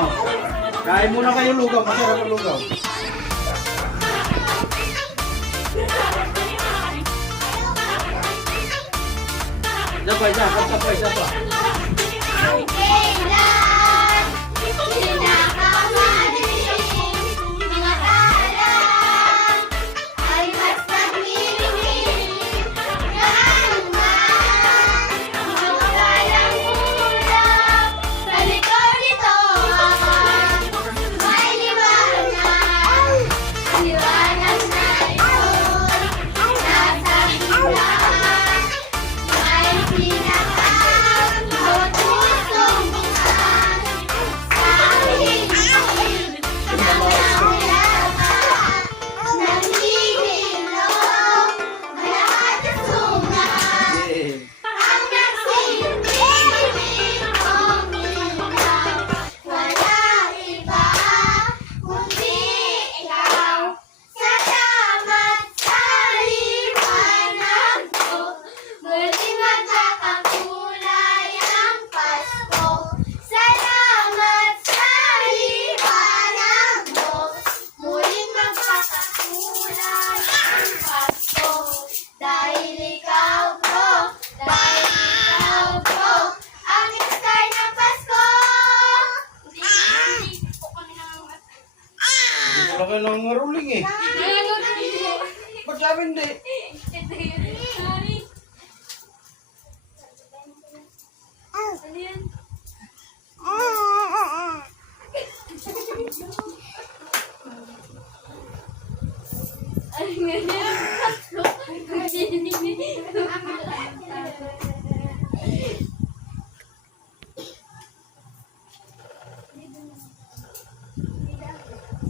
Oh. Kain muna kayo lugaw. Masarap ang lugaw. Isa pa. Kailan pinakamadaling mga talang ay mas nagmimigil gaano man mga walang kulang sa likod nito may liwanag liwanag na ito'y nasa hilang may pinakang bawat pusong bukas sa hihigit ng lahat nanghihilo lahat ng sugat ang nagsilbing kong ilaw walang iba kundi ikaw salamat sa liwanag mo muling magkakakulay ang Pasko salamat sa liwanag mo muling magkakakulay ang Pasko dahil ikaw bro ang star ng Pasko hindi po kami nangangat Wala kayo nang rolling eh. Ba't sabi hindi? Ano yan? Ano yan?